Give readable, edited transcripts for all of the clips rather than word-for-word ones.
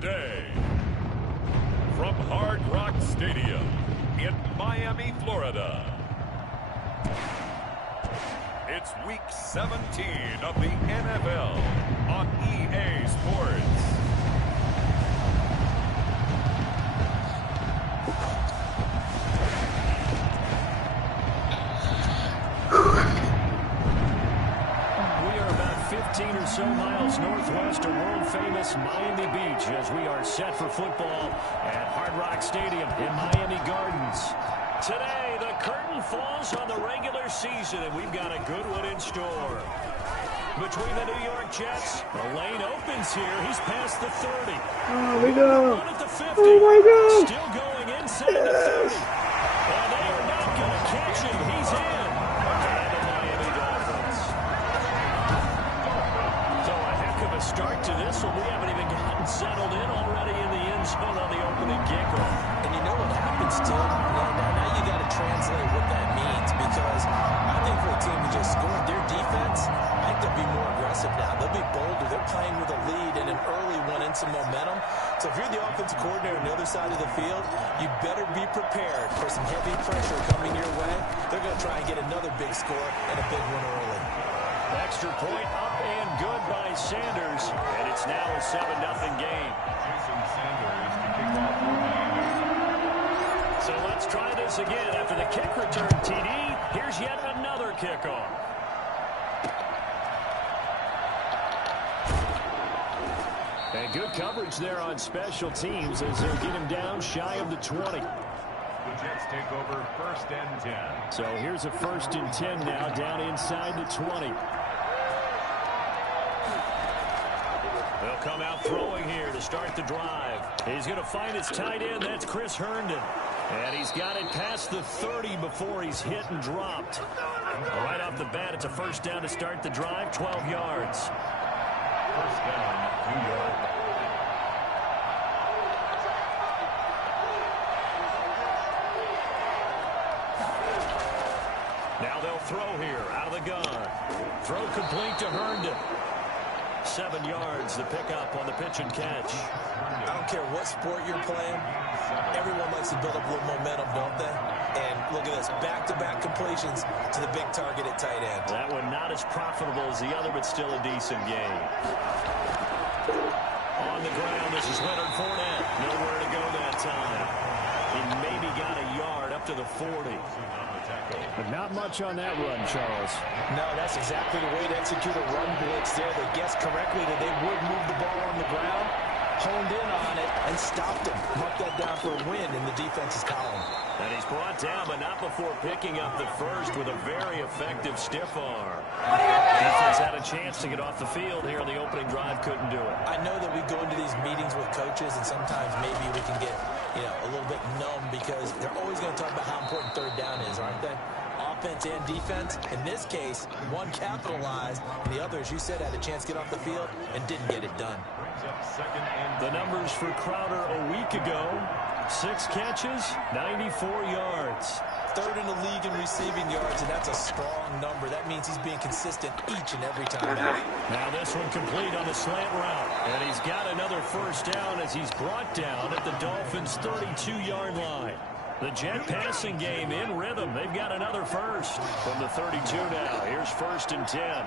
today, from Hard Rock Stadium in Miami, Florida, it's Week 17 of the NFL on EA Sports. We are about 15 or so miles northwest of world-famous Miami Beach as we are set for football at Hard Rock Stadium in Miami Gardens. Today, the curtain falls on the regular season, and we've got a good one in store. Between the New York Jets, the lane opens here. He's past the 30. Oh, we go. At the 50. Oh, my God. Still going inside the 30. And they are not going to catch him. He's in. And the Miami Dolphins. So a heck of a start to this one. We haven't even gotten settled in already in the end zone on the opening kickoff. And you know what happens, Tim? Now you got to translate what that means, because I think for a team who just scored, their defense, I think they'll be more aggressive now. They'll be bolder. They're playing with a lead and an early one and some momentum. So if you're the offensive coordinator on the other side of the field, you better be prepared for some heavy pressure coming your way. They're going to try and get another big score and a big one early. Extra point up and good by Sanders, and it's now a 7-0 game. Jason Sanders to kick off for Miami. So let's try this again. After the kick return TD, here's yet another kickoff. And good coverage there on special teams as they'll get him down shy of the 20. The Jets take over 1st and 10. So here's a 1st and 10 now, down inside the 20. They'll come out throwing here to start the drive. He's going to find his tight end. That's Chris Herndon. And he's got it past the 30 before he's hit and dropped. Right off the bat, it's a 1st down to start the drive, 12 yards. 1st down, 2 yards. Now they'll throw here out of the gun. Throw complete to Herndon. 7 yards, the pickup on the pitch and catch. I don't care what sport you're playing. Everyone likes to build up a little momentum, don't they? And look at this, back-to-back completions to the big target at tight end. That one not as profitable as the other, but still a decent game. On the ground, this is Leonard Fournette. Nowhere to go that time. He maybe got a yard up to the 40. But not much on that run, Charles. No, that's exactly the way to execute a run blitz there. They guessed correctly that they would move the ball on the ground, honed in on it, and stopped him. Mark that down for a win in the defense's column. And he's brought down, but not before picking up the first with a very effective stiff arm. Defense had a chance to get off the field here in the opening drive, couldn't do it. I know that we go into these meetings with coaches, and sometimes maybe we can get, a little bit numb because they're always going to talk about how important 3rd down is, aren't they? Offense and defense. In this case, one capitalized, and the other, as you said, had a chance to get off the field and didn't get it done. The numbers for Crowder a week ago: 6 catches, 94 yards. 3rd in the league in receiving yards, and that's a strong number. That means he's being consistent each and every time out. Now this one complete on the slant route. And he's got another 1st down as he's brought down at the Dolphins' 32-yard line. The Jet passing game in rhythm. They've got another 1st from the 32 now. Here's 1st and 10.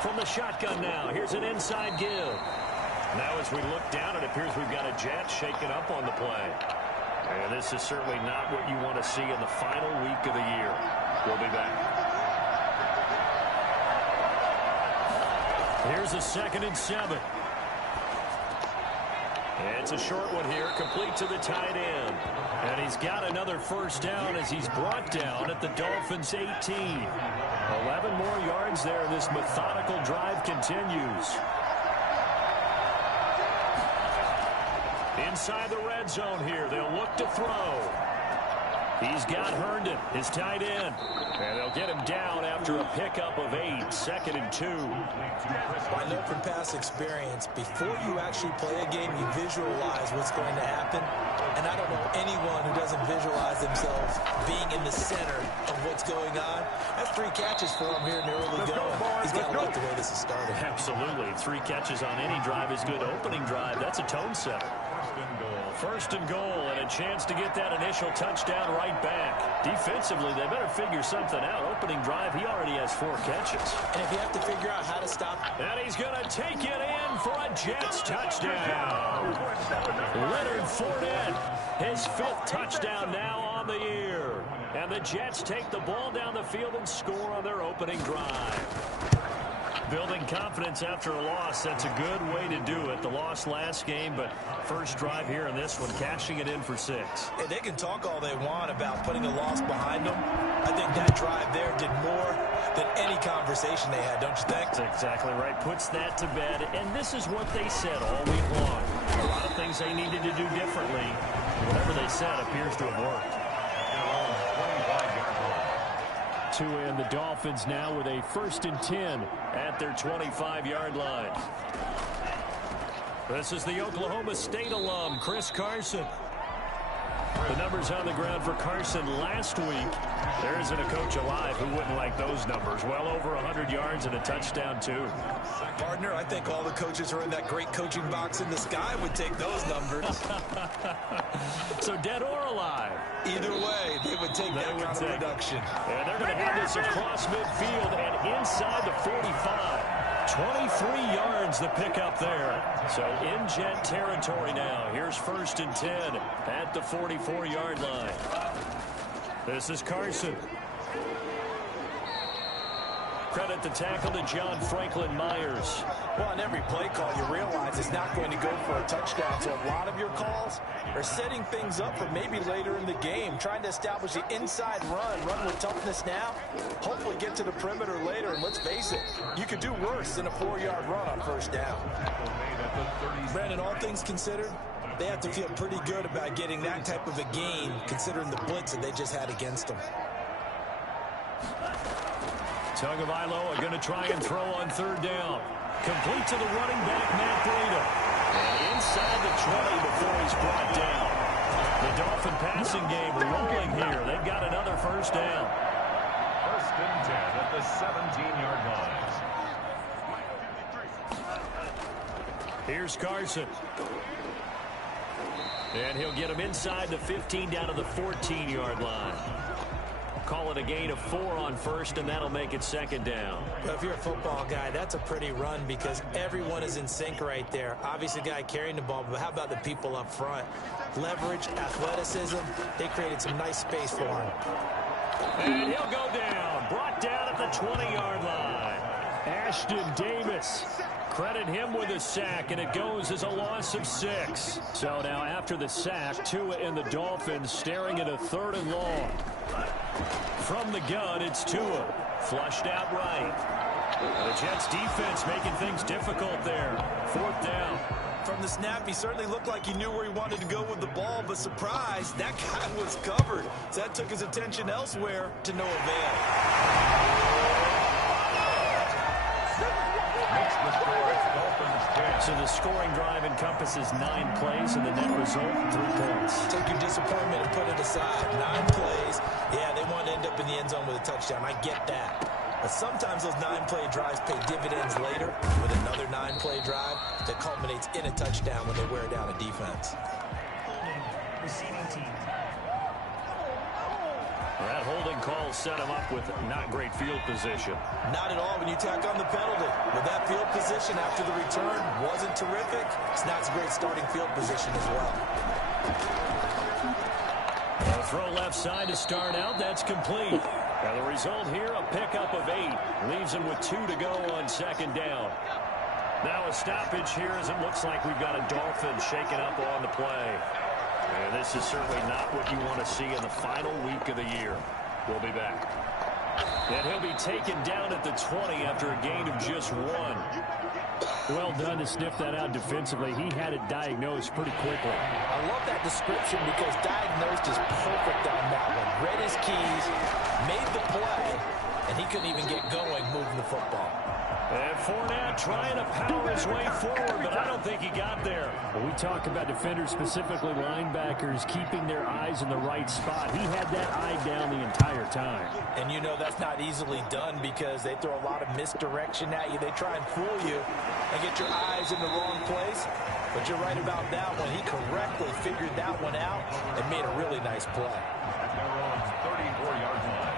From the shotgun now, here's an inside give. Now as we look down, it appears we've got a Jet shaken up on the play. And this is certainly not what you want to see in the final week of the year. We'll be back. Here's a 2nd and 7. It's a short one here, complete to the tight end. And he's got another 1st down as he's brought down at the Dolphins' 18. 11 more yards there. This methodical drive continues. Inside the red zone here, they'll look to throw. He's got Herndon, his tight end. And they'll get him down after a pickup of 8, 2nd and 2. I know from past experience, before you actually play a game, you visualize what's going to happen. And I don't know anyone who doesn't visualize themselves being in the center of what's going on. That's 3 catches for him here in the early going. He's got to like the way this is started. Absolutely. 3 catches on any drive is good. Opening drive, that's a tone setter. First and goal, and a chance to get that initial touchdown right back. Defensively, they better figure something out. Opening drive, he already has 4 catches. And if you have to figure out how to stop. And he's going to take it in for a Jets touchdown. Leonard Fournette, his 5th touchdown now on the year. And the Jets take the ball down the field and score on their opening drive. Building confidence after a loss, that's a good way to do it. The loss last game, but first drive here in this one, cashing it in for 6. And they can talk all they want about putting a loss behind them. I think that drive there did more than any conversation they had, don't you think? That's exactly right. Puts that to bed, and this is what they said all week long. A lot of things they needed to do differently. Whatever they said appears to have worked. To end the Dolphins now with a 1st and 10 at their 25-yard line. This is the Oklahoma State alum, Chris Carson. The numbers on the ground for Carson last week. There isn't a coach alive who wouldn't like those numbers. Well over 100 yards and a touchdown, too. Partner, I think all the coaches who are in that great coaching box in the sky would take those numbers. So dead or alive? Either way, they would take that kind of production. And they're going to have this across midfield and inside the 45. 23 yards the pickup there. So in Jet territory now. Here's 1st and 10 at the 44-yard line. This is Carson. Credit the tackle to John Franklin Myers. Well, on every play call, you realize it's not going to go for a touchdown. So a lot of your calls are setting things up for maybe later in the game, trying to establish the inside run with toughness now, hopefully get to the perimeter later. And let's face it, you could do worse than a 4-yard run on 1st down. Brandon, all things considered, they have to feel pretty good about getting that type of a gain, considering the blitz that they just had against them. Tagovailoa going to try and throw on 3rd down. Complete to the running back, Matt Breida. And inside the 20 before he's brought down. The Dolphin passing game rolling here. They've got another 1st down. 1st and 10 at the 17-yard line. Here's Carson. And he'll get him inside the 15 down to the 14-yard line. Call it a gain of 4 on 1st, and that'll make it 2nd down. Well, if you're a football guy, that's a pretty run because everyone is in sync right there. Obviously, the guy carrying the ball, but how about the people up front? Leverage, athleticism, they created some nice space for him. And he'll go down. Brought down at the 20-yard line. Ashton Davis. Credit him with a sack, and it goes as a loss of 6. So now after the sack, Tua and the Dolphins staring at a 3rd and long. From the gun, it's Tua. Flushed out right. The Jets defense making things difficult there. 4th down. From the snap, he certainly looked like he knew where he wanted to go with the ball, but surprise, that guy was covered. So that took his attention elsewhere to no avail. So the scoring drive encompasses 9 plays, and the net result, 3 points. Take your disappointment and put it aside. 9 plays. Yeah, they want to end up in the end zone with a touchdown. I get that. But sometimes those 9-play drives pay dividends later with another 9-play drive that culminates in a touchdown when they wear down a defense. Receiving team. That holding call set him up with not great field position. Not at all when you tack on the penalty. With that field position after the return wasn't terrific, it's not a great starting field position as well. A throw left side to start out. That's complete. Now the result here, a pickup of 8. Leaves him with 2 to go on 2nd down. Now a stoppage here as it looks like we've got a Dolphin shaking up on the play. And this is certainly not what you want to see in the final week of the year. We'll be back. And he'll be taken down at the 20 after a gain of just 1. Well done to sniff that out defensively. He had it diagnosed pretty quickly. I love that description because diagnosed is perfect on that one. Read his keys, made the play, and he couldn't even get going moving the football. And Fournette trying to power his way forward, but I don't think he got there. When we talk about defenders, specifically linebackers, keeping their eyes in the right spot, he had that eye down the entire time. And you know that's not easily done because they throw a lot of misdirection at you. They try and fool you and get your eyes in the wrong place. But you're right about that one. He correctly figured that one out and made a really nice play. At their own 34-yard line.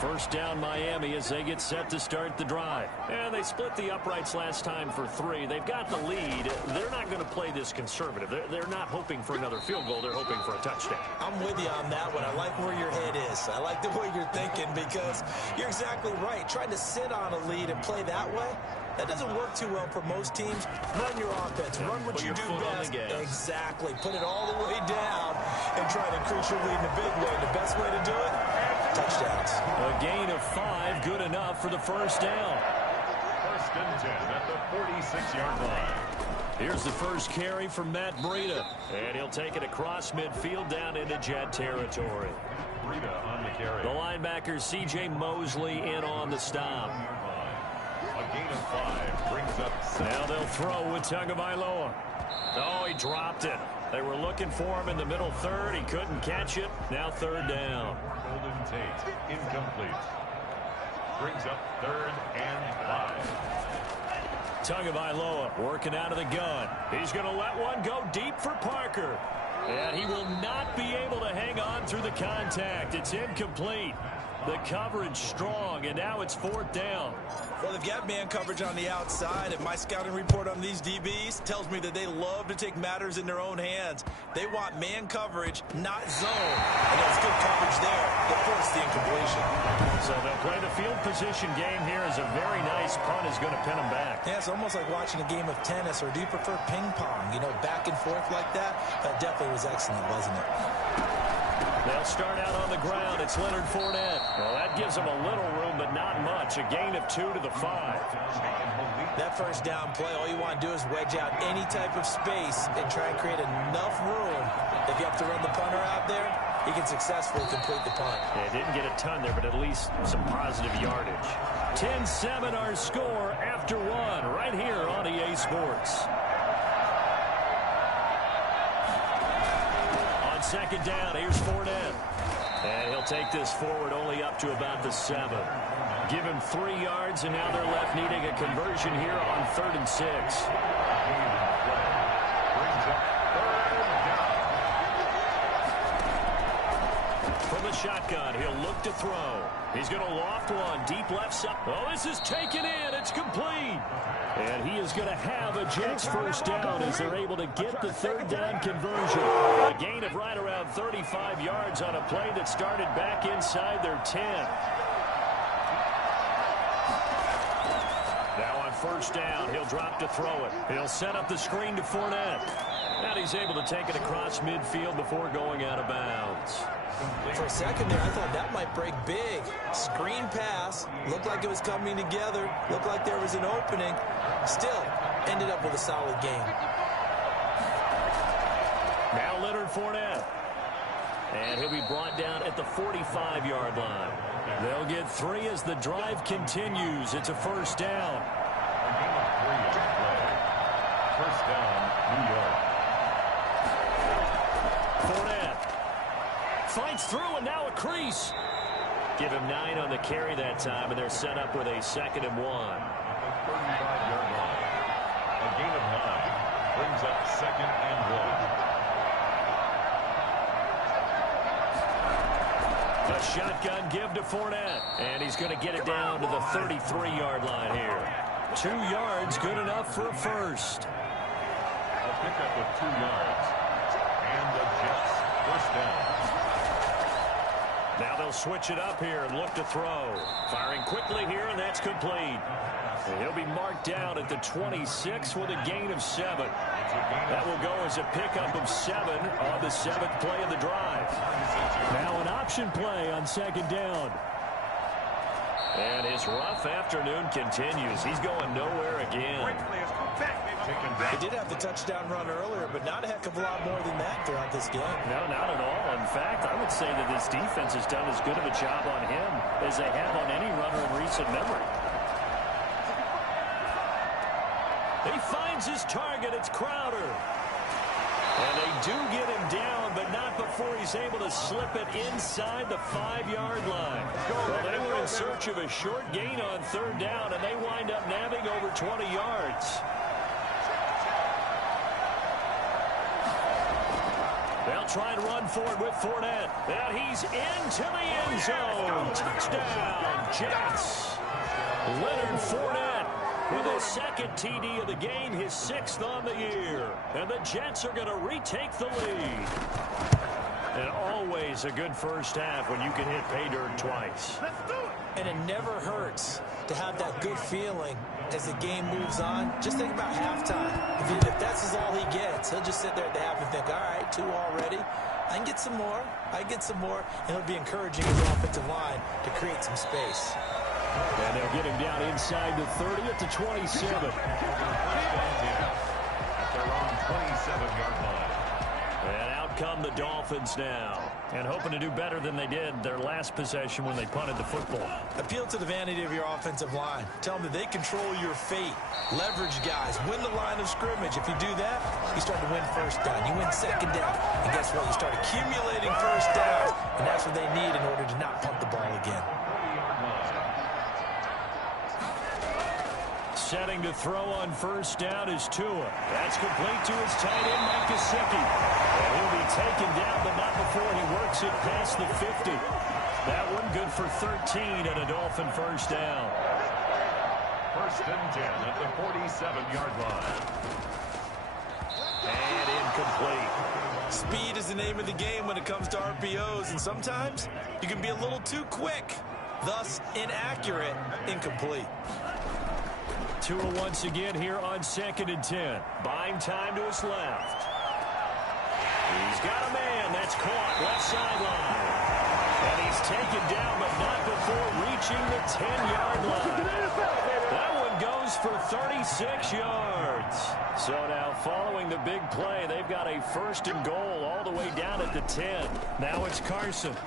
First down Miami as they get set to start the drive. And they split the uprights last time for 3. They've got the lead. They're not going to play this conservative. They're not hoping for another field goal. They're hoping for a touchdown. I'm with you on that one. I like where your head is. I like the way you're thinking because you're exactly right. Trying to sit on a lead and play that way, that doesn't work too well for most teams. Run your offense. Run what you do best. Exactly. Put it all the way down and try to increase your lead in a big way. The best way to do it, touchdowns. A gain of 5, good enough for the first down. First and 10 at the 46-yard line. Here's the first carry from Matt Breida. And he'll take it across midfield down into Jet territory. Breida on the carry. The linebacker C.J. Mosley in on the stop. A gain of 5 brings up 7. Now they'll throw with Tagovailoa. Oh, he dropped it. They were looking for him in the middle third. He couldn't catch it. Now third down. Golden Tate, incomplete. Brings up 3rd and 5. Tagovailoa working out of the gun. He's going to let one go deep for Parker. And he will not be able to hang on through the contact. It's incomplete. The coverage strong, and now it's 4th down. Well, they've got man coverage on the outside, and my scouting report on these DBs tells me that they love to take matters in their own hands. They want man coverage, not zone. And there's good coverage there that forced the incompletion. So they'll play the field position game here as a very nice punt is going to pin them back. Yeah, it's almost like watching a game of tennis, or do you prefer ping pong? You know, back and forth like that? That definitely was excellent, wasn't it? They'll start out on the ground. It's Leonard Fournette. Well, that gives them a little room, but not much. A gain of 2 to the 5. That first down play, all you want to do is wedge out any type of space and try and create enough room. If you have to run the punter out there, he can successfully complete the punt. Yeah, didn't get a ton there, but at least some positive yardage. 10-7 our score after 1 right here on EA Sports. Second down, here's Fournette. And he'll take this forward only up to about the 7. Give him 3 yards, and now they're left needing a conversion here on 3rd and 6. From the shotgun, he'll look to throw. He's going to loft one, deep left side. Oh, this is taken in. It's complete. And he is going to have a Jets first down as they're able to get the 3rd down conversion. A gain of right around 35 yards on a play that started back inside their 10. Now on first down, he'll drop to throw it. He'll set up the screen to Fournette. And he's able to take it across midfield before going out of bounds. For a second there, I thought that might break big. Screen pass. Looked like it was coming together. Looked like there was an opening. Still, ended up with a solid game. Now Leonard Fournette. And he'll be brought down at the 45-yard line. They'll get 3 as the drive continues. It's a first down. First down, New York. Fournette fights through, and now a crease. Give him 9 on the carry that time, and they're set up with a 2nd and 1. 35-yard line. A gain of 9 brings up 2nd and 1. A shotgun give to Fournette, and he's going to get it down to the 33-yard line here. 2 yards, good enough for a first. A pickup of 2 yards. And the Jets first down. Now they'll switch it up here and look to throw. Firing quickly here, and that's complete. And he'll be marked down at the 26 with a gain of 7. That will go as a pickup of 7 on the 7th play of the drive. Now an option play on 2nd down. And his rough afternoon continues. He's going nowhere again. He did have the touchdown run earlier, but not a heck of a lot more than that throughout this game. No, not at all. In fact, I would say that this defense has done as good of a job on him as they have on any runner in recent memory. He finds his target. It's Crowder. And they do get him down, but not before he's able to slip it inside the 5-yard line. Well, they were in search of a short gain on third down, and they wind up nabbing over 20 yards. They'll try and run for it with Fournette. And he's into the end zone. Touchdown, Jets. Leonard Fournette with his second TD of the game, his 6th on the year. And the Jets are going to retake the lead. And always a good first half when you can hit pay dirt twice. Let's do it. And it never hurts to have that good feeling as the game moves on. Just think about halftime. If that's all he gets, he'll just sit there at the half and think, all right, 2 already. I can get some more. I get some more. And he'll be encouraging his offensive line to create some space. And they'll get him down inside the 30 at the 27. At their own 27-yard line. And out come the Dolphins now. And hoping to do better than they did their last possession when they punted the football. Appeal to the vanity of your offensive line. Tell them that they control your fate. Leverage guys. Win the line of scrimmage. If you do that, you start to win first down. You win second down. And guess what? You start accumulating first downs. And that's what they need in order to not punt the ball again. Setting to throw on first down is Tua. That's complete to his tight end, Mike Gesicki. And he'll be taken down, but not before he works it past the 50. That one good for 13 and a Dolphin first down. 1st and 10 at the 47-yard line. And incomplete. Speed is the name of the game when it comes to RPOs, and sometimes you can be a little too quick. Thus, inaccurate, incomplete. Tua once again here on 2nd and 10. Buying time to his left. He's got a man that's caught left sideline. And he's taken down, but not before reaching the 10-yard line. That one goes for 36 yards. So now following the big play, they've got a 1st and goal all the way down at the 10. Now it's Carson. Good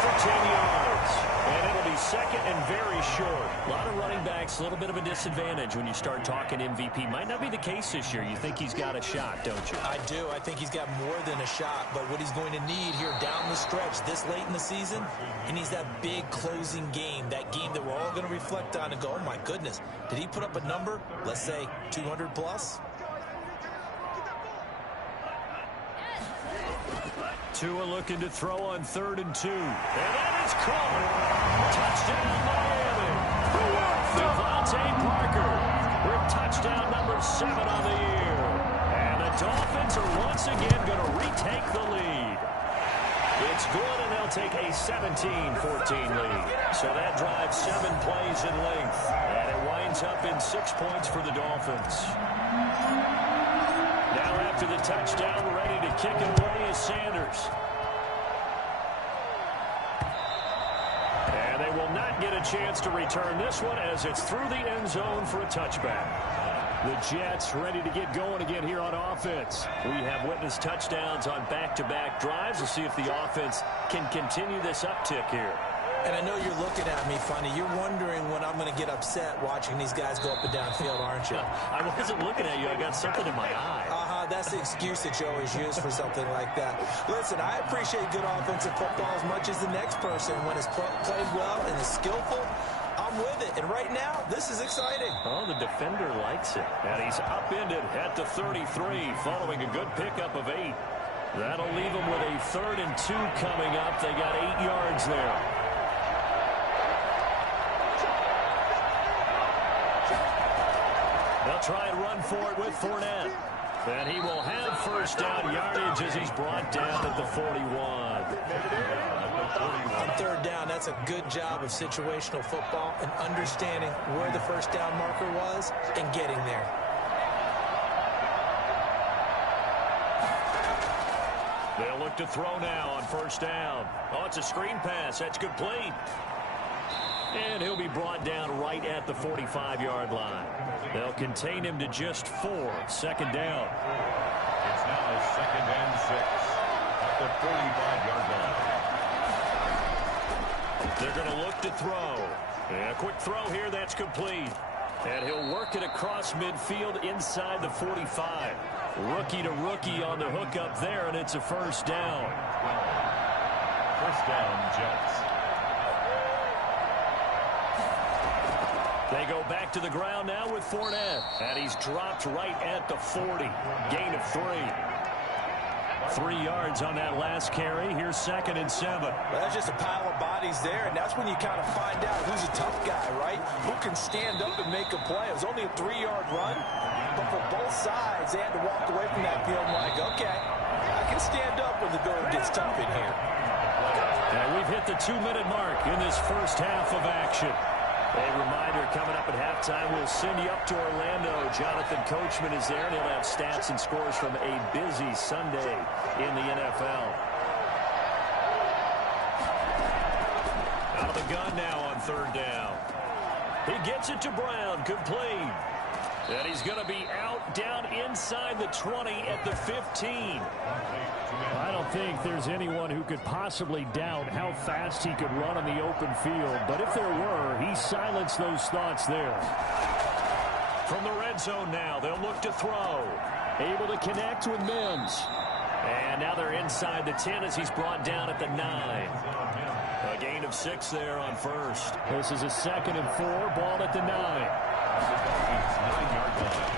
for 10 yards. And it'll be 2nd and very short. A lot of running backs, a little bit of a disadvantage when you start talking MVP. Might not be the case this year. You think he's got a shot, don't you? I do. I think he's got more than a shot. But what he's going to need here down the stretch this late in the season, he needs that big closing game. That game that we're all going to reflect on and go, oh, my goodness. Did he put up a number, let's say, 200 plus? Tua looking to throw on 3rd and 2. And that is caught. Touchdown, Miami. Devontae Parker with touchdown number 7 on the year. And the Dolphins are once again going to retake the lead. It's good, and they'll take a 17-14 lead. So that drives 7 plays in length. And it winds up in 6 points for the Dolphins. Now after the touchdown, ready to kick it away is Sanders. And they will not get a chance to return this one as it's through the end zone for a touchback. The Jets ready to get going again here on offense. We have witnessed touchdowns on back-to-back drives. We'll see if the offense can continue this uptick here. And I know you're looking at me funny. You're wondering when I'm going to get upset watching these guys go up and down field, aren't you? I wasn't looking at you. I got something in my eye. That's the excuse that you always use for something like that. Listen, I appreciate good offensive football as much as the next person. When it's played well and is skillful, I'm with it. And right now, this is exciting. Oh, the defender likes it. And he's upended at the 33 following a good pickup of 8. That'll leave him with a 3rd and 2 coming up. They got 8 yards there. They'll try and run for it with Fournette. And he will have first down yardage as he's brought down at the 41. On 3rd down, that's a good job of situational football and understanding where the first down marker was and getting there. They'll look to throw now on first down. Oh, it's a screen pass. That's complete. And he'll be brought down right at the 45-yard line. They'll contain him to just 4. Second down. It's now 2nd and 6 at the 45-yard line. They're going to look to throw. And a quick throw here. That's complete. And he'll work it across midfield inside the 45. Rookie to rookie on the hook up there, and it's a first down. First down, Jets. They go back to the ground now with Fournette. And he's dropped right at the 40. Gain of 3. 3 yards on that last carry. Here's 2nd and 7. Well, that's just a pile of bodies there, and that's when you kind of find out who's a tough guy, right? Who can stand up and make a play. It was only a 3-yard run, but for both sides, they had to walk away from that field like, okay, I can stand up when the going gets tough in here. And we've hit the 2-minute mark in this first half of action. A reminder, coming up at halftime, we'll send you up to Orlando. Jonathan Coachman is there, and he'll have stats and scores from a busy Sunday in the NFL. Out of the gun now on 3rd down. He gets it to Brown, complete. And he's going to be out down inside the 20 at the 15. I don't think there's anyone who could possibly doubt how fast he could run on the open field. But if there were, he silenced those thoughts there. From the red zone now, they'll look to throw. Able to connect with Mims. And now they're inside the 10 as he's brought down at the 9. A gain of 6 there on first. This is a 2nd and 4, ball at the 9. 9-yard line.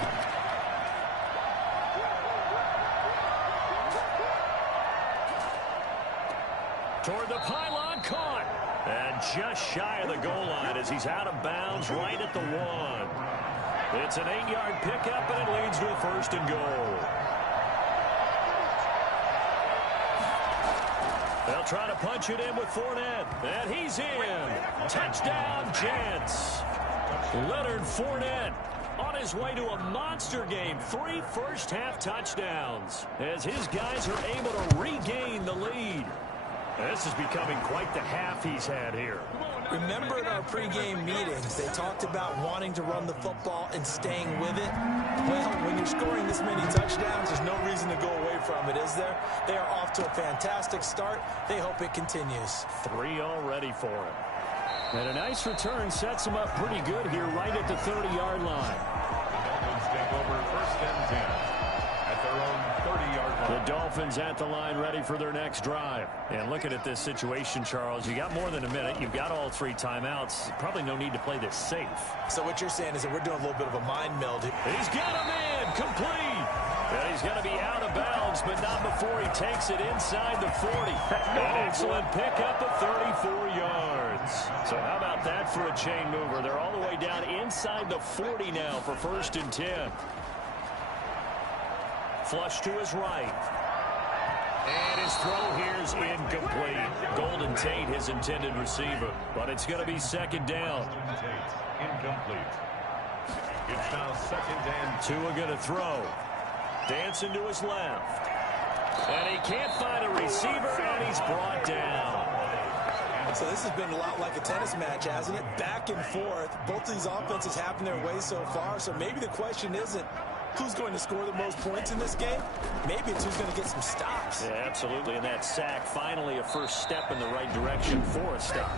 Toward the pylon, caught. And just shy of the goal line as he's out of bounds right at the 1. It's an 8-yard pickup, and it leads to a 1st and goal. They'll try to punch it in with Fournette. And he's in. Touchdown, Jets. Leonard Fournette on his way to a monster game. 3 first-half touchdowns as his guys are able to regain the lead. This is becoming quite the half he's had here. Remember in our pregame meetings, they talked about wanting to run the football and staying with it? Well, when you're scoring this many touchdowns, there's no reason to go away from it, is there? They are off to a fantastic start. They hope it continues. 3 already for him. And a nice return sets him up pretty good here right at the 30-yard line. Dolphins take over 1st and 10 at their own 30-yard line. The Dolphins at the line ready for their next drive. And looking at this situation, Charles, you got more than a minute. You've got all 3 timeouts. Probably no need to play this safe. So what you're saying is that we're doing a little bit of a mind meld. He's got him in, complete. And he's going to be out of bounds, but not before he takes it inside the 40. An excellent pickup of 34 yards. So how about that for a chain mover? They're all the way down inside the 40 now for 1st and 10. Flush to his right. And his throw here is incomplete. Golden Tate, his intended receiver. But it's going to be 2nd down. Incomplete. It's now 2nd and 2. Tua going to throw. Dancing to his left. And he can't find a receiver, and he's brought down. So this has been a lot like a tennis match, hasn't it? Back and forth. Both of these offenses happen their way so far. So maybe the question isn't who's going to score the most points in this game. Maybe it's who's going to get some stops. Yeah, absolutely. And that sack, finally a first step in the right direction for a stop.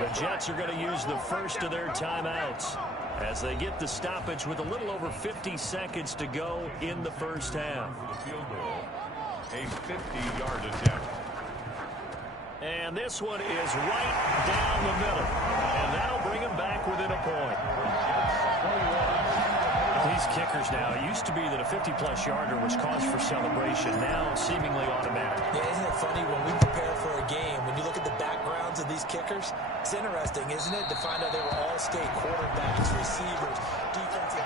The Jets are going to use the first of their timeouts as they get the stoppage with a little over 50 seconds to go in the first half. Field goal, a 50-yard attempt. And this one is right down the middle. And that'll bring him back within a point. These kickers now, it used to be that a 50-plus yarder was cause for celebration. Now, seemingly automatic. Yeah, isn't it funny when we prepare for a game, when you look at the backgrounds of these kickers, it's interesting, isn't it, to find out they were all state quarterbacks, receivers, defensive.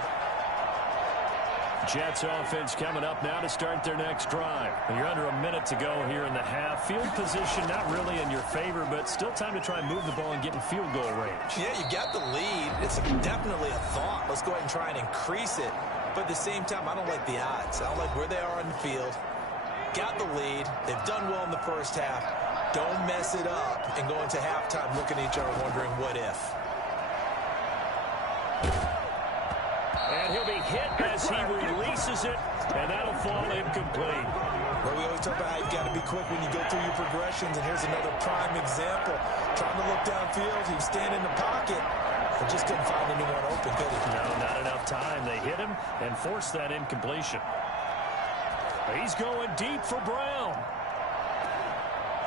Jets offense coming up now to start their next drive. You're under a minute to go here in the half. Field position not really in your favor, but still time to try and move the ball and get in field goal range. Yeah, you got the lead. It's definitely a thought. Let's go ahead and try and increase it. But at the same time, I don't like the odds. I don't like where they are on the field. got the lead. They've done well in the first half. Don't mess it up and go into halftime looking at each other wondering what if. And he'll be hit as he releases it, and that'll fall incomplete. Well, we always talk about how you've got to be quick when you go through your progressions, and here's another prime example. Trying to look downfield, he was standing in the pocket, but just couldn't find anyone open, could he? No, not enough time. They hit him and forced that incompletion. He's going deep for Brown.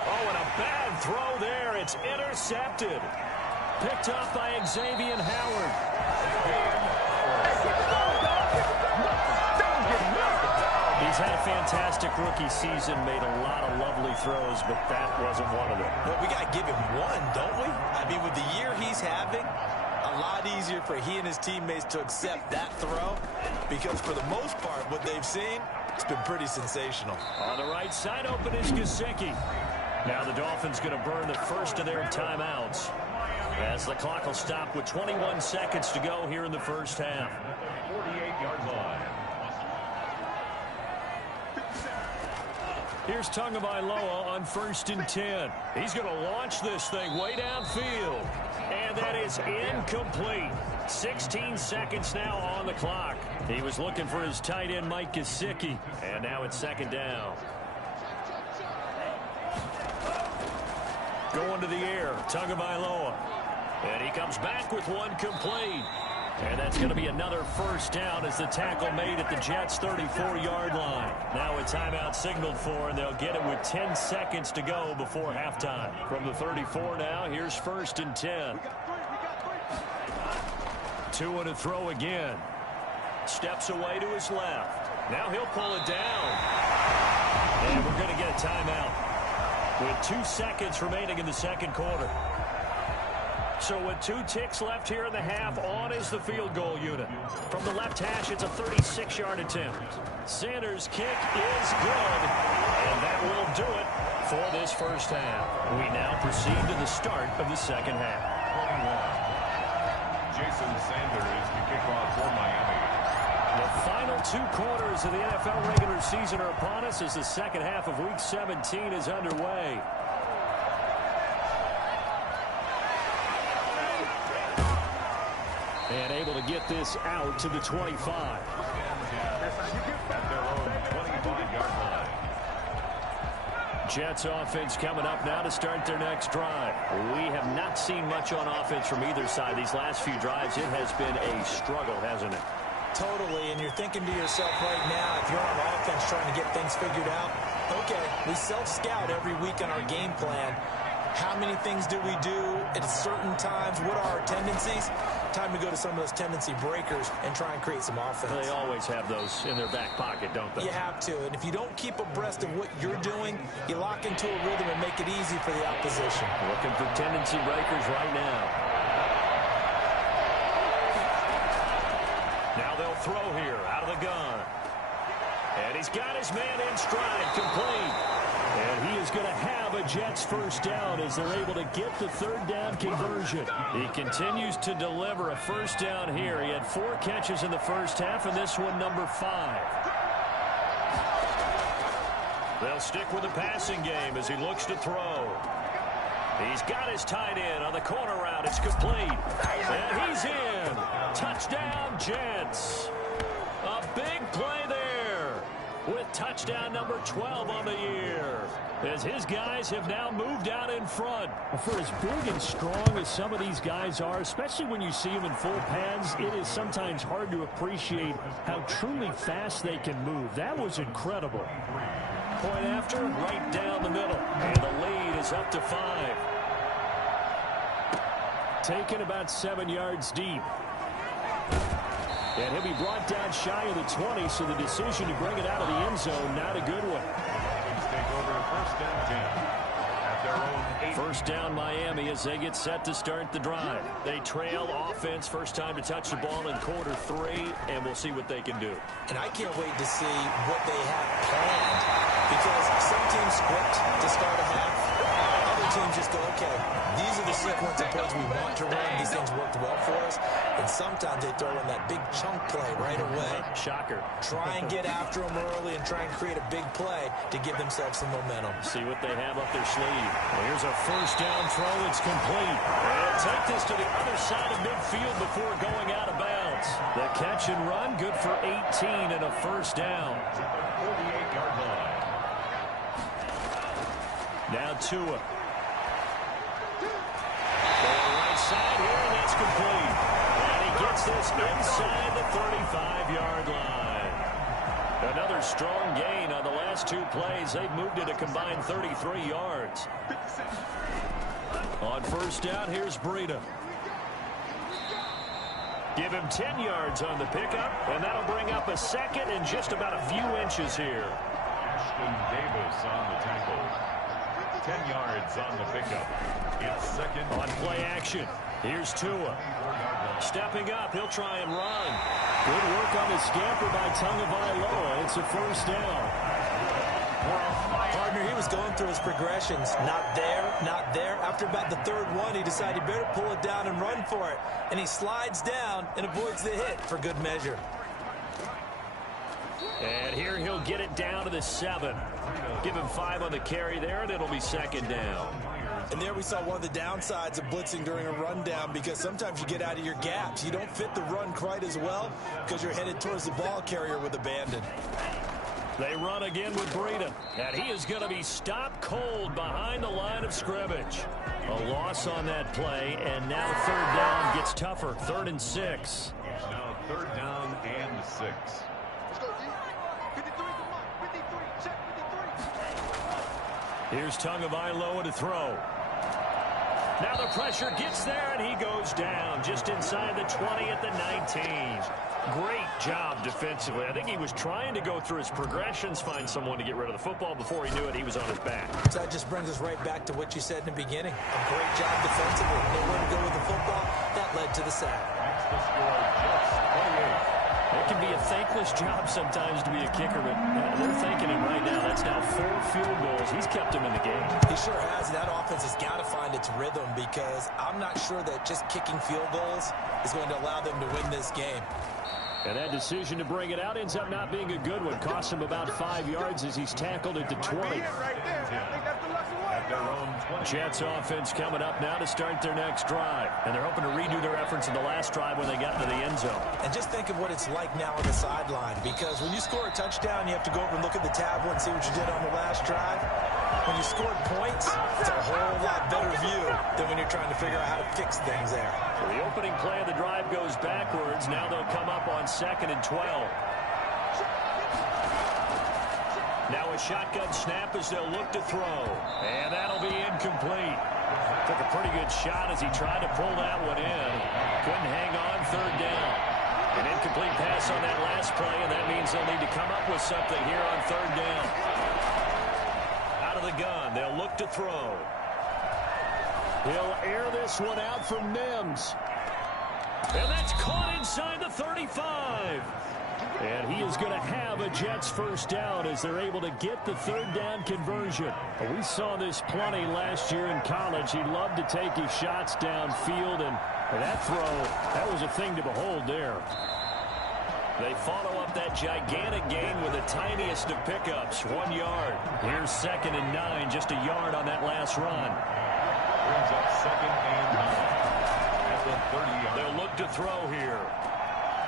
Oh, and a bad throw there. It's intercepted. Picked up by Xavier Howard. He's had a fantastic rookie season, made a lot of lovely throws, but that wasn't one of them. Well, we got to give him one, don't we? I mean, with the year he's having, a lot easier for he and his teammates to accept that throw because for the most part, what they've seen, it's been pretty sensational. On the right side open is Gesicki. Now the Dolphins going to burn the first of their timeouts as the clock will stop with 21 seconds to go here in the first half. 48-yard line. Here's Tagovailoa on 1st and 10. He's going to launch this thing way downfield. And that is incomplete. 16 seconds now on the clock. He was looking for his tight end, Mike Gesicki. And now it's 2nd down. Going to the air, Tagovailoa. And he comes back with one complete. And that's going to be another first down as the tackle made at the Jets' 34-yard line. Now a timeout signaled for, and they'll get it with 10 seconds to go before halftime. From the 34 now, here's 1st and 10. 2 and a throw again. Steps away to his left. Now he'll pull it down. And we're going to get a timeout with 2 seconds remaining in the second quarter. So with 2 ticks left here in the half, on is the field goal unit. From the left hash, it's a 36-yard attempt. Sanders' kick is good, and that will do it for this first half. We now proceed to the start of the second half. 21. Jason Sanders to kick off for Miami. The final 2 quarters of the NFL regular season are upon us as the second half of Week 17 is underway. And able to get this out to the 25. At their own 25-yard line. Jets offense coming up now to start their next drive. We have not seen much on offense from either side. These last few drives, it has been a struggle, hasn't it? Totally, and you're thinking to yourself right now, if you're on offense trying to get things figured out, okay, we self-scout every week on our game plan. How many things do we do at certain times? What are our tendencies? Time to go to some of those tendency breakers and try and create some offense. They always have those in their back pocket, don't they? You have to, and if you don't keep abreast of what you're doing, you lock into a rhythm and make it easy for the opposition. Looking for tendency breakers right now. Now they'll throw here out of the gun. And he's got his man in stride, complete. And he is going to have a Jets first down as they're able to get the 3rd down conversion. He continues to deliver a first down here. He had 4 catches in the first half, and this one number 5. They'll stick with the passing game as he looks to throw. He's got his tight end on the corner route. It's complete. And he's in. Touchdown, Jets. A big play there with touchdown number 12 on the year, as his guys have now moved out in front. For as big and strong as some of these guys are, especially when you see them in full pads, it is sometimes hard to appreciate how truly fast they can move. That was incredible. Point after, right down the middle, and the lead is up to 5. Taken about 7 yards deep. And he'll be brought down shy of the 20, so the decision to bring it out of the end zone, not a good one. Take over 1st and 10 at their own 8. First down Miami as they get set to start the drive. They trail offense, first time to touch the ball in quarter 3, and we'll see what they can do. And I can't wait to see what they have planned, because some teams script to start a half. Other teams just go, okay, these are the sequence of plays we want to run. These things worked well for us. And sometimes they throw in that big chunk play right away. Shocker. Try and get after them early and try and create a big play to give themselves some momentum. See what they have up their sleeve. Well, here's a first down throw. It's complete. And take this to the other side of midfield before going out of bounds. The catch and run, good for 18 and a first down. 48-yard line. Now Tua. Right side here, and that's complete. And he gets this inside the 35-yard line. Another strong gain on the last two plays. They've moved it a combined 33 yards. On first down, here's Breida. Give him 10 yards on the pickup, and that'll bring up a second and just about a few inches here. Ashton Davis on the tackle. 10 yards on the pickup. It's second. On play action, here's Tua. Stepping up, he'll try and run. Good work on the scamper by Tagovailoa. It's a first down. Partner, he was going through his progressions. Not there, not there. After about the third one, he decided he better pull it down and run for it. And he slides down and avoids the hit for good measure. And here he'll get it down to the 7. Give him 5 on the carry there, and it'll be second down. And there we saw one of the downsides of blitzing during a rundown, because sometimes you get out of your gaps. You don't fit the run quite as well because you're headed towards the ball carrier with abandon. They run again with Breida, and he is going to be stopped cold behind the line of scrimmage. A loss on that play, and now third down gets tougher. 3rd and 6. Now third down and 6. Here's Tagovailoa to throw. Now the pressure gets there, and he goes down just inside the 20 at the 19. Great job defensively. I think he was trying to go through his progressions, find someone to get rid of the football. Before he knew it, he was on his back. So that just brings us right back to what you said in the beginning. A great job defensively. Nowhere to go with the football. That led to the sack. That's the score, Jets 28. It can be a thankless job sometimes to be a kicker, but they're thanking him right now. That's now 4 field goals. He's kept him in the game. He sure has. That offense has got to find its rhythm, because I'm not sure that just kicking field goals is going to allow them to win this game. And that decision to bring it out ends up not being a good one. Cost him about 5 yards as he's tackled at the 20. At their own 20. Jets offense coming up now to start their next drive. And they're hoping to redo their efforts in the last drive when they got into the end zone. And just think of what it's like now on the sideline, because when you score a touchdown, you have to go over and look at the tablet and see what you did on the last drive. When you scored points, it's a whole lot better view than when you're trying to figure out how to fix things there. So the opening play of the drive goes backwards. Now they'll come up on 2nd and 12. Now a shotgun snap as they'll look to throw. And that'll be incomplete. Took a pretty good shot as he tried to pull that one in. Couldn't hang on, 3rd down. An incomplete pass on that last play, and that means they'll need to come up with something here on 3rd down. Out of the gun, they'll look to throw. He'll air this one out for Mims. And that's caught inside the 35. And he is going to have a Jets first down as they're able to get the 3rd down conversion. We saw this plenty last year in college. He loved to take his shots downfield, and that throw, that was a thing to behold there. They follow up that gigantic gain with the tiniest of pickups, 1 yard. Here's 2nd and 9, just a yard on that last run. Brings up 2nd and 9. At the 30-yard. They'll look to throw here.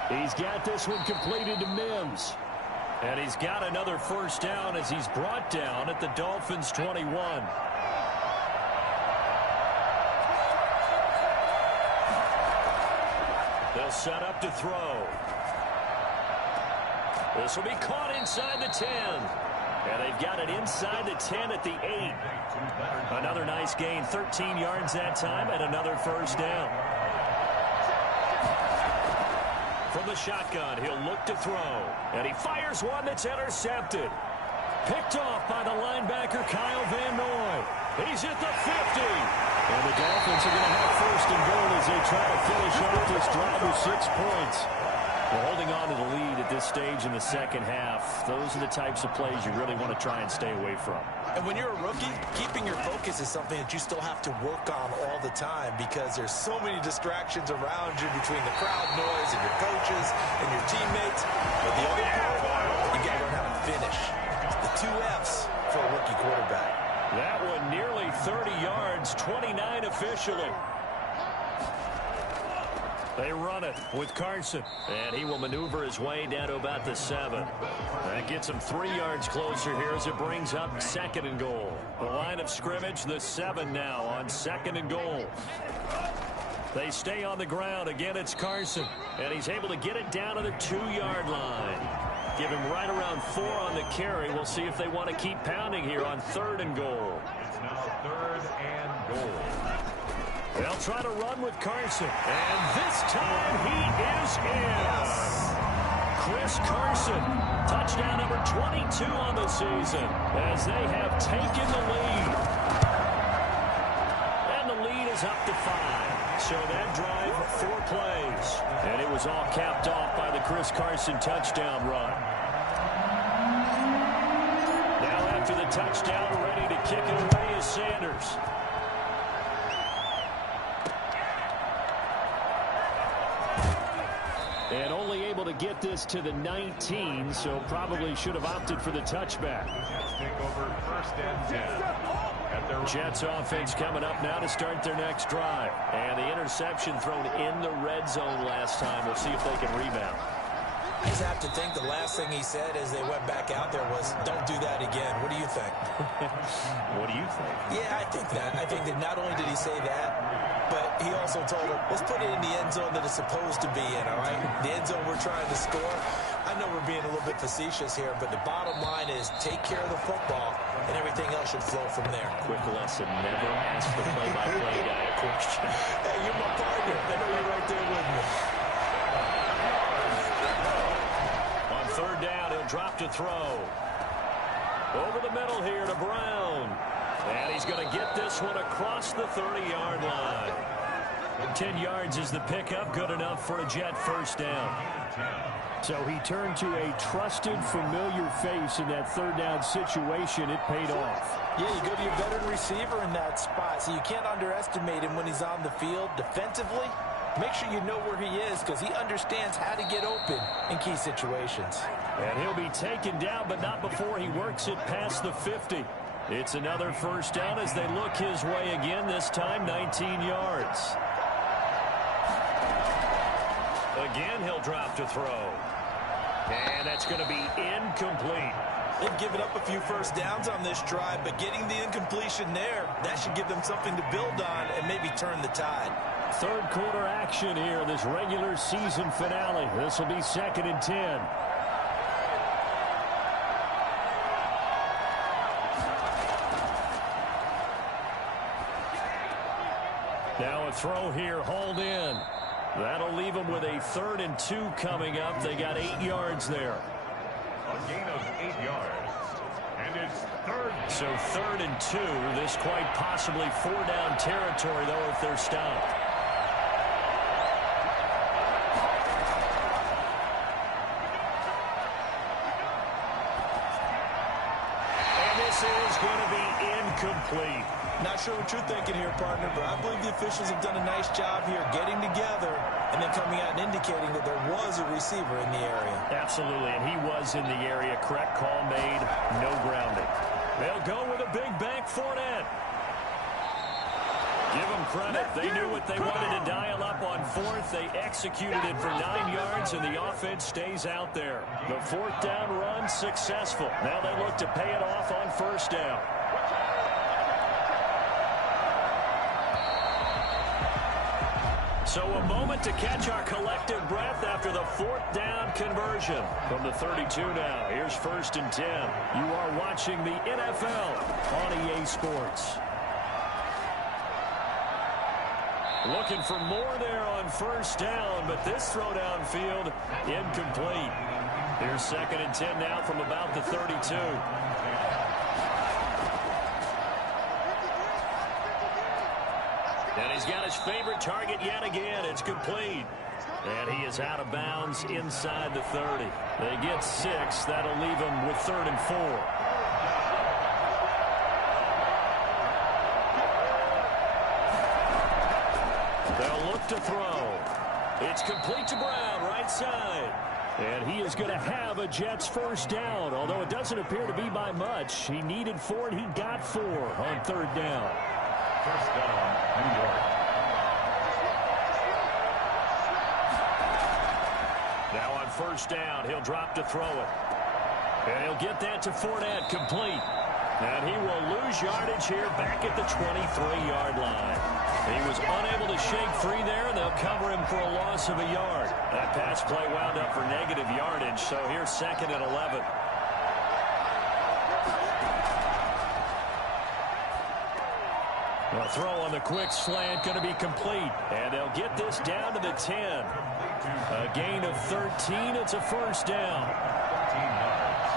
He's got this one completed to Mims. And he's got another first down as he's brought down at the Dolphins' 21. They'll set up to throw. This will be caught inside the 10. And they've got it inside the 10 at the 8. Another nice gain, 13 yards that time, and another first down. From the shotgun, he'll look to throw. And he fires one that's intercepted. Picked off by the linebacker, Kyle Van Noy. He's at the 50. And the Dolphins are going to have 1st and goal as they try to finish off this drive with 6 points. They're holding on to the lead at this stage in the second half. Those are the types of plays you really want to try and stay away from. And when you're a rookie, keeping your focus is something that you still have to work on all the time because there's so many distractions around you between the crowd noise and your coaches and your teammates. But the other part, you got to learn how to finish. The 2 Fs for a rookie quarterback. That one nearly 30 yards, 29 officially. They run it with Carson. And he will maneuver his way down to about the 7. That gets him 3 yards closer here as it brings up 2nd and goal. The line of scrimmage, the 7 now on 2nd and goal. They stay on the ground. Again, it's Carson. And he's able to get it down to the 2-yard line. Give him right around 4 on the carry. We'll see if they want to keep pounding here on 3rd and goal. It's now 3rd and goal. They'll try to run with Carson. And this time he is in. Chris Carson, touchdown number 22 on the season as they have taken the lead. And the lead is up to 5. So that drive, 4 plays. And it was all capped off by the Chris Carson touchdown run. Now after the touchdown, ready to kick it away is Sanders. And only able to get this to the 19, so probably should have opted for the touchback. Take over 1st and 10. Jets offense coming up now to start their next drive. And the interception thrown in the red zone last time. We'll see if they can rebound. I just have to think the last thing he said as they went back out there was, don't do that again. What do you think? What do you think? Yeah, I think that. I think that not only did he say that, but he also told him, let's put it in the end zone that it's supposed to be in, all right? The end zone we're trying to score. I know we're being a little bit facetious here, but the bottom line is take care of the football, and everything else should flow from there. Quick lesson, never ask the play-by-play guy a question. Hey, you're my partner. I know you're right there with me. On 3rd down, he'll drop to throw. Over the middle here to Brown. And he's going to get this one across the 30-yard line. 10 yards is the pickup, good enough for a Jet 1st down. So he turned to a trusted, familiar face in that 3rd down situation. It paid off. Yeah, you go to your veteran receiver in that spot, so you can't underestimate him when he's on the field. Defensively, make sure you know where he is because he understands how to get open in key situations. And he'll be taken down, but not before he works it past the 50. It's another 1st down as they look his way again, this time 19 yards. Again, he'll drop to throw. And that's going to be incomplete. They've given up a few 1st downs on this drive, but getting the incompletion there, that should give them something to build on and maybe turn the tide. 3rd quarter action here, this regular season finale. This will be 2nd and 10. Now a throw here, hauled in. That'll leave them with a 3rd and 2 coming up. They got 8 yards there. A gain of 8 yards. And it's 3rd. So 3rd and 2. This quite possibly 4-down territory, though, if they're stopped. And this is going to be incomplete. Not sure what you're thinking here, partner, but I believe the officials have done a nice job here getting together and then coming out and indicating that there was a receiver in the area. Absolutely, and he was in the area. Correct call made, no grounding. They'll go with a big back Fournette. Give them credit. They knew what they wanted to dial up on 4th. They executed it for 9 yards, and the offense stays out there. The 4th down run successful. Now they look to pay it off on 1st down. So a moment to catch our collective breath after the 4th down conversion. From the 32 now, here's 1st and 10. You are watching the NFL on EA Sports. Looking for more there on 1st down, but this throw downfield incomplete. Here's 2nd and 10 now from about the 32. And he's got his favorite target yet again. It's complete. And he is out of bounds inside the 30. They get 6. That'll leave him with 3rd and 4. They'll look to throw. It's complete to Brown, right side. And he is going to have a Jets first down, although it doesn't appear to be by much. He needed 4, and he got 4 on third down. First down, New York. Now on first down, he'll drop to throw it. And he'll get that to Fournette, complete. And he will lose yardage here back at the 23-yard line. He was unable to shake free there, and they'll cover him for a loss of a yard. That pass play wound up for negative yardage, so here's 2nd and 11. The throw on the quick slant going to be complete. And they'll get this down to the 10. A gain of 13. It's a first down. 13 yards.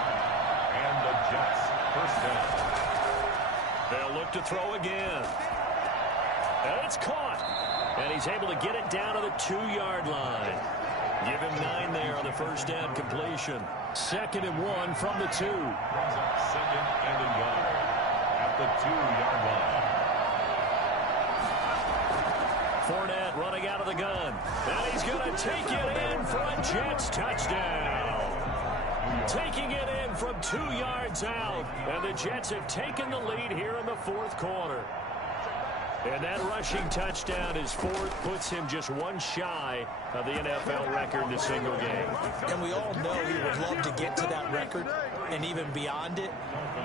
And the Jets first down. They'll look to throw again. And it's caught. And he's able to get it down to the 2-yard line. Give him 9 there on the first down completion. 2nd and 1 from the 2. Brings up 2nd and a yard at the 2-yard line. Fournette running out of the gun. And he's going to take it in for a Jets touchdown. Taking it in from 2 yards out. And the Jets have taken the lead here in the 4th quarter. And that rushing touchdown is 4th, puts him just 1 shy of the NFL record in a single game. And we all know he would love to get to that record and even beyond it,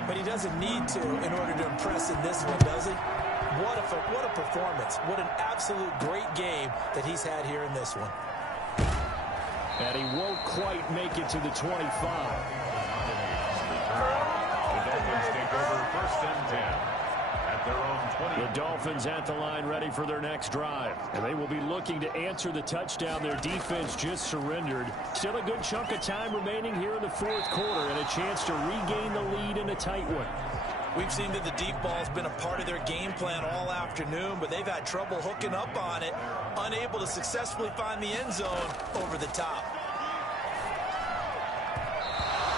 but he doesn't need to in order to impress in this one, does he? What a performance. What an absolute great game that he's had here in this one. And he won't quite make it to the 25. The Dolphins take over 1st and 10. Their own 20. The Dolphins at the line ready for their next drive. And they will be looking to answer the touchdown their defense just surrendered. Still a good chunk of time remaining here in the 4th quarter and a chance to regain the lead in a tight one. We've seen that the deep ball's been a part of their game plan all afternoon, but they've had trouble hooking up on it, unable to successfully find the end zone over the top.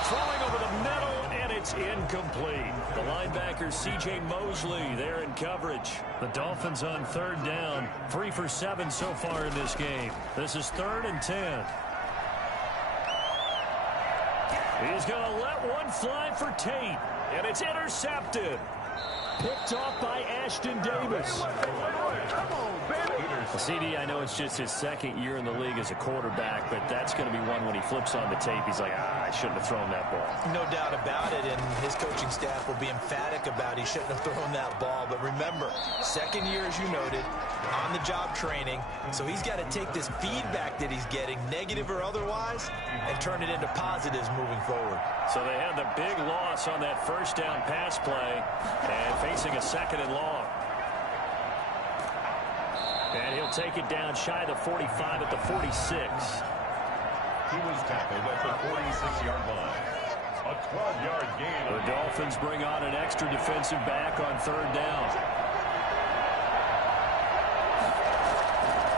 Throwing over the middle, and it's incomplete. The linebacker, C.J. Mosley, there in coverage. The Dolphins on 3rd down. 3 for 7 so far in this game. This is 3rd and 10. He's going to let one fly for Tate, and it's intercepted. Picked off by Ashton Davis. CD, I know it's just his 2nd year in the league as a quarterback, but that's going to be one when he flips on the tape. He's like, I shouldn't have thrown that ball. No doubt about it, and his coaching staff will be emphatic about he shouldn't have thrown that ball. But remember, 2nd year, as you noted, on-the-job training, so he's got to take this feedback that he's getting, negative or otherwise, and turn it into positives moving forward. So they had the big loss on that first down pass play and facing a 2nd and long. And he'll take it down shy of the 45 at the 46. He was tackled at the 46-yard line. A 12-yard gain. The Dolphins bring on an extra defensive back on 3rd down.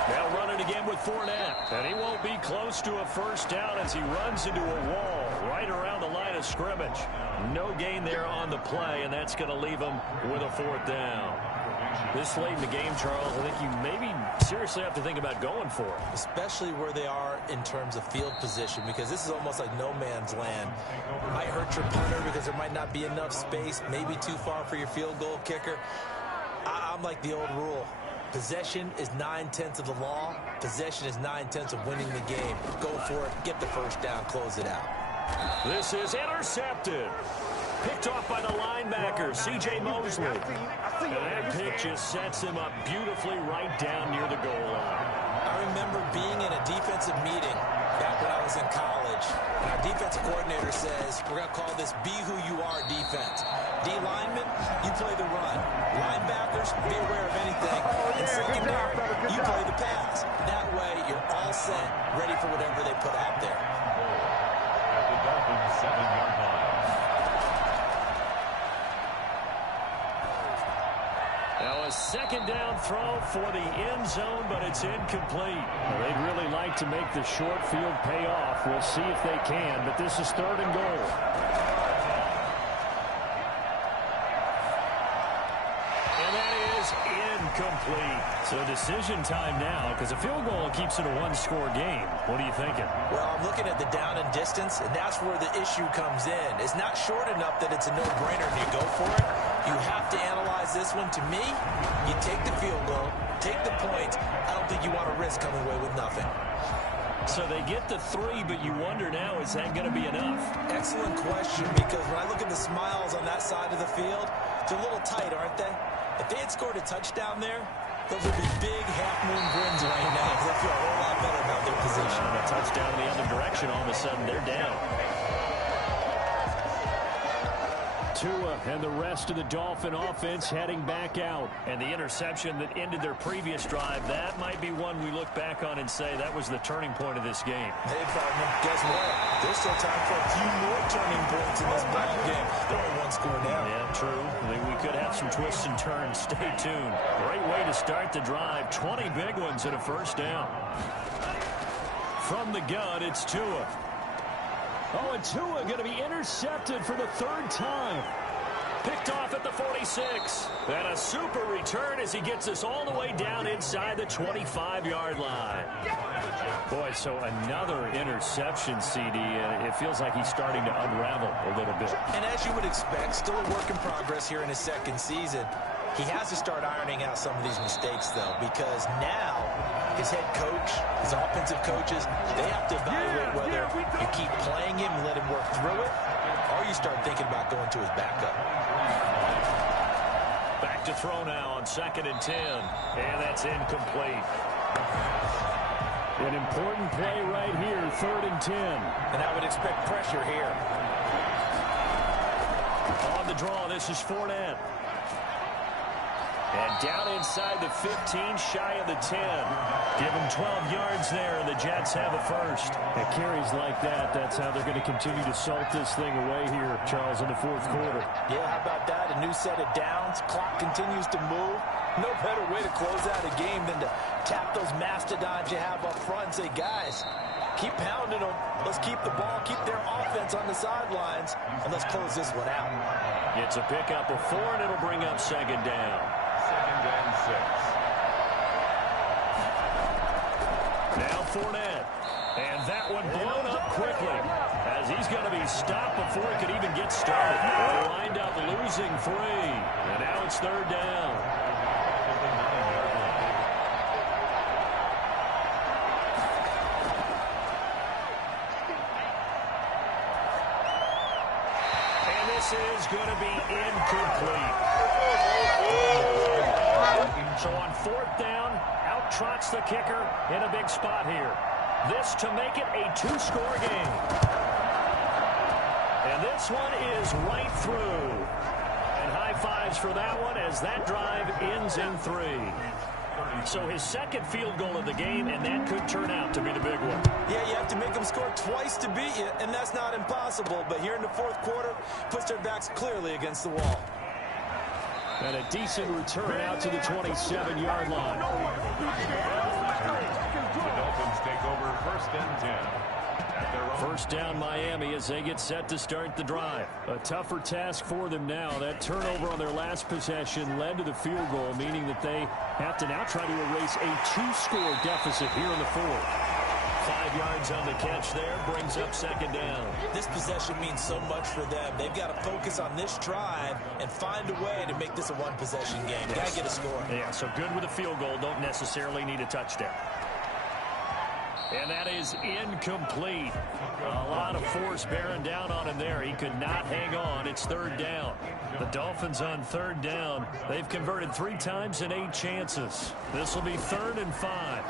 They'll run it again with Fournette. And he won't be close to a first down as he runs into a wall right around the line of scrimmage. No gain there on the play, and that's going to leave him with a 4th down. This late in the game, Charles, I think you maybe seriously have to think about going for it. Especially where they are in terms of field position, because this is almost like no man's land. Might hurt your punter because there might not be enough space, maybe too far for your field goal kicker. I'm like the old rule. Possession is 9/10 of the law. Possession is 9/10 of winning the game. Go for it, get the first down, close it out. This is intercepted. Picked off by the linebacker, C.J. Mosley. And that pick just sets him up beautifully right down near the goal line. I remember being in a defensive meeting back when I was in college. And our defensive coordinator says, we're going to call this Be Who You Are defense. D linemen, you play the run. Linebackers, be aware of anything. And secondary, you play the pass. That way, you're all set, ready for whatever they put out there. At the Dolphins' 7-yard line. Now a 2nd down throw for the end zone, but it's incomplete. Well, they'd really like to make the short field pay off. We'll see if they can, but this is 3rd and goal. And that is incomplete. So decision time now, because a field goal keeps it a one-score game. What are you thinking? Well, I'm looking at the down and distance, and that's where the issue comes in. It's not short enough that it's a no-brainer and you go for it. You have to analyze this one. To me, you take the field goal, take the points. I don't think you want to risk coming away with nothing. So they get the 3, but you wonder now, is that going to be enough? Excellent question, because when I look at the smiles on that side of the field, they're a little tight, aren't they? If they had scored a touchdown there, those would be big half-moon grins right now. They feel a whole lot better about their position. And a touchdown in the other direction, all of a sudden they're down. Tua and the rest of the Dolphin offense heading back out. And the interception that ended their previous drive, that might be one we look back on and say that was the turning point of this game. Hey, partner, guess what? There's still time for a few more turning points in this ball game. They're only one score down. Yeah, true. We could have some twists and turns. Stay tuned. Great way to start the drive. 20 big ones and a first down. From the gun, it's Tua. Oh, and Tua going to be intercepted for the 3rd time. Picked off at the 46. And a super return as he gets us all the way down inside the 25-yard line. Boy, so another interception, CD. It feels like he's starting to unravel a little bit. And as you would expect, still a work in progress here in his 2nd season. He has to start ironing out some of these mistakes, though, because now his head coach, his offensive coaches, they have to evaluate whether you keep playing him and let him work through it, or you start thinking about going to his backup. Back to throw now on 2nd and 10. And that's incomplete. An important play right here, 3rd and 10. And I would expect pressure here. On the draw, this is Fournette. And down inside the 15, shy of the 10. Give him 12 yards there, and the Jets have a first. At carries like that, that's how they're going to continue to salt this thing away here, Charles, in the 4th quarter. Yeah, how about that? A new set of downs. Clock continues to move. No better way to close out a game than to tap those mastodons you have up front and say, guys, keep pounding them. Let's keep the ball, keep their offense on the sidelines, and let's close this one out. It's a pickup of 4, and it'll bring up 2nd down. 2nd and 6. Now Fournette. And that one blown up quickly as he's going to be stopped before he could even get started. They wind up losing 3. And now it's 3rd down. And this is going to be incomplete. So on 4th down, out trots the kicker in a big spot here. This to make it a 2-score game. And this one is right through. And high fives for that one as that drive ends in 3. So his 2nd field goal of the game, and that could turn out to be the big one. Yeah, you have to make them score twice to beat you, and that's not impossible. But here in the 4th quarter, puts their backs clearly against the wall. And a decent return out to the 27-yard line. The Dolphins take over 1st and 10. First down Miami as they get set to start the drive. A tougher task for them now. That turnover on their last possession led to the field goal, meaning that they have to now try to erase a 2-score deficit here in the 4th. 5 yards on the catch there, brings up 2nd down. This possession means so much for them. They've got to focus on this drive and find a way to make this a one-possession game. Got to get a score. Yeah, so good with a field goal, don't necessarily need a touchdown. And that is incomplete. A lot of force bearing down on him there. He could not hang on. It's 3rd down. The Dolphins on 3rd down. They've converted 3 times in 8 chances. This will be 3rd and 5.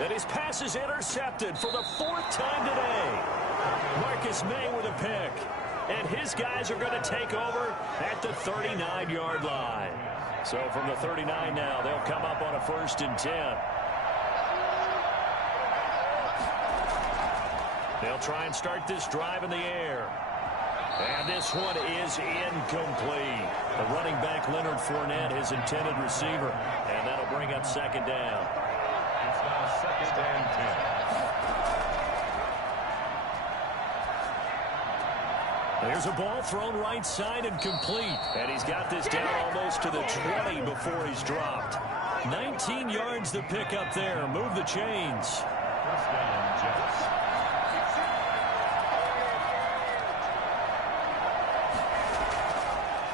And his pass is intercepted for the 4th time today. Marcus May with a pick. And his guys are going to take over at the 39-yard line. So from the 39 now, they'll come up on a 1st and 10. They'll try and start this drive in the air. And this one is incomplete. The running back, Leonard Fournette, his intended receiver. And that'll bring up 2nd down. It's now 2nd and 10. There's a ball thrown right side and complete. And he's got this down almost to the 20 before he's dropped. 19 yards to pick up there. Move the chains. First down, Jets.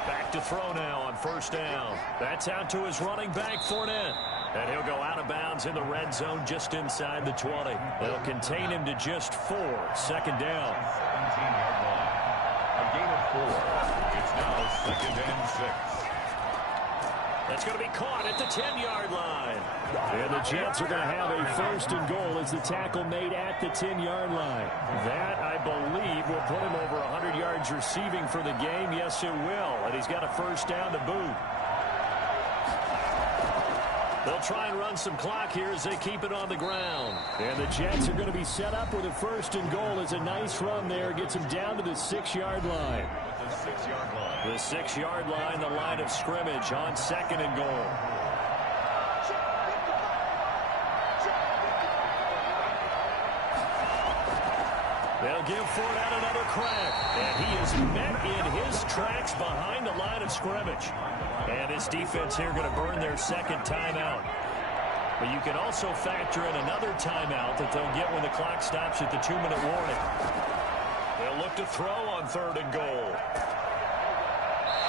Back to throw now on first down. That's out to his running back, Fournette. And he'll go out of bounds in the red zone just inside the 20. They'll contain him to just 4. Second down. 17-yard line. A gain of 4. It's now 2nd and 6. That's going to be caught at the 10-yard line. And the Jets are going to have a first and goal as the tackle made at the 10-yard line. That, I believe, will put him over 100 yards receiving for the game. Yes, it will. And he's got a first down to boot. They'll try and run some clock here as they keep it on the ground. And the Jets are going to be set up with a first and goal as a nice run there gets them down to the 6-yard line. The 6-yard line. The 6-yard line, the line of scrimmage on second and goal. They'll give Fournette another crack. And he is met in his tracks behind the line of scrimmage. And his defense here going to burn their second timeout. But you can also factor in another timeout that they'll get when the clock stops at the 2-minute warning. They'll look to throw on third and goal.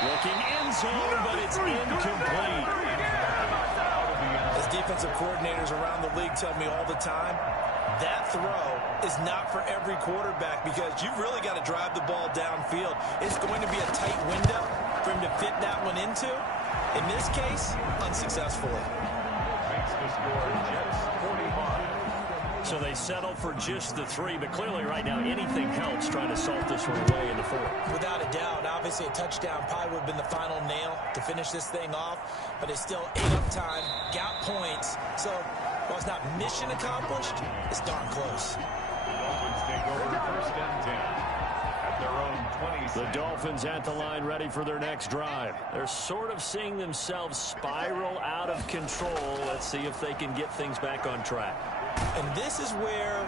Looking end zone, but it's incomplete. As defensive coordinators around the league tell me all the time, that throw is not for every quarterback because you've really got to drive the ball downfield. It's going to be a tight window for him to fit that one into. In this case, unsuccessfully. Makes the score Jets 45. So they settle for just the 3, but clearly right now anything helps trying to salt this one away in the 4th. Without a doubt, obviously a touchdown probably would have been the final nail to finish this thing off, but it's still 8 up time, got points, so while it's not mission accomplished, it's darn close. The Dolphins take over first and 10 at their own 20. The Dolphins at the line ready for their next drive. They're sort of seeing themselves spiral out of control. Let's see if they can get things back on track. And this is where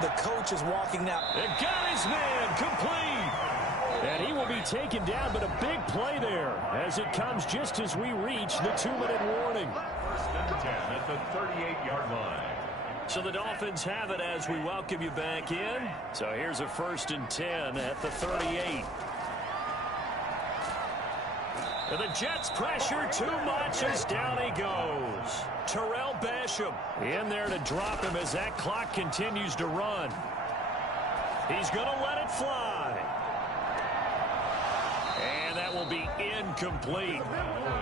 the coach is walking now. And got his man complete. And he will be taken down, but a big play there as it comes just as we reach the 2-minute warning. First and 10 at the 38-yard line. So the Dolphins have it as we welcome you back in. So here's a first and 10 at the 38. And the Jets pressure too much as down he goes. Terrell Basham in there to drop him as that clock continues to run. He's going to let it fly. And that will be incomplete.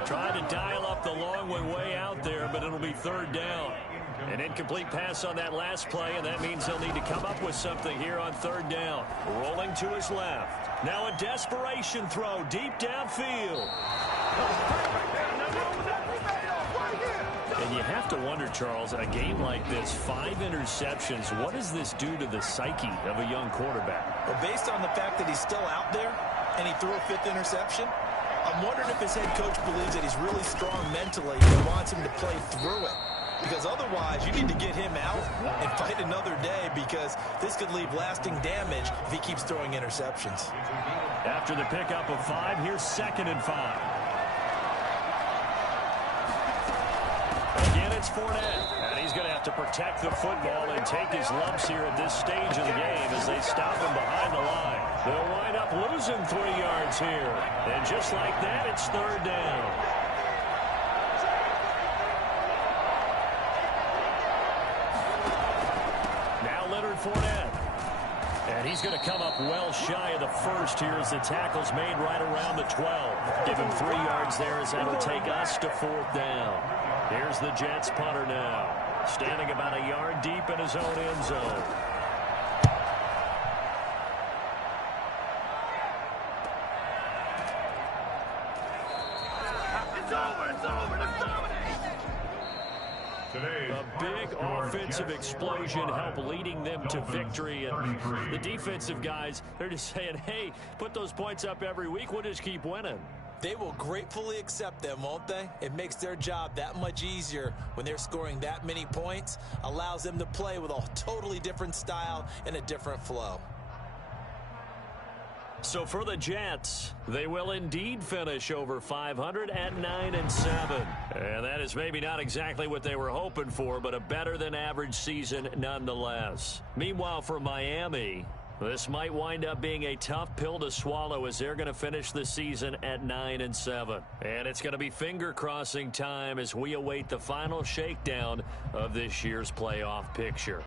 Trying to dial up the long way out there, but it'll be third down. An incomplete pass on that last play, and that means they'll need to come up with something here on third down. Rolling to his left. Now a desperation throw deep downfield. And you have to wonder, Charles, in a game like this, 5 interceptions, what does this do to the psyche of a young quarterback? Well, based on the fact that he's still out there and he threw a 5th interception, I'm wondering if his head coach believes that he's really strong mentally and wants him to play through it. Because otherwise, you need to get him out and fight another day because this could leave lasting damage if he keeps throwing interceptions. After the pickup of 5, here's 2nd and 5. Again, it's Fournette. And he's going to have to protect the football and take his lumps here at this stage of the game as they stop him behind the line. They'll wind up losing 3 yards here. And just like that, it's third down. Fournette. And he's going to come up well shy of the first here as the tackle's made right around the 12. Give him 3 yards there as that'll take us to 4th down. Here's the Jets punter now. Standing about a yard deep in his own end zone. It's over. Let's dominate. A big offensive explosion helped leading them to victory. And the defensive guys, they're just saying, hey, put those points up every week. We'll just keep winning. They will gratefully accept them, won't they? It makes their job that much easier when they're scoring that many points. Allows them to play with a totally different style and a different flow. So for the Jets, they will indeed finish over 500 at 9-7. And that is maybe not exactly what they were hoping for, but a better than average season nonetheless. Meanwhile, for Miami, this might wind up being a tough pill to swallow as they're going to finish the season at 9-7. And it's going to be finger-crossing time as we await the final shakedown of this year's playoff picture.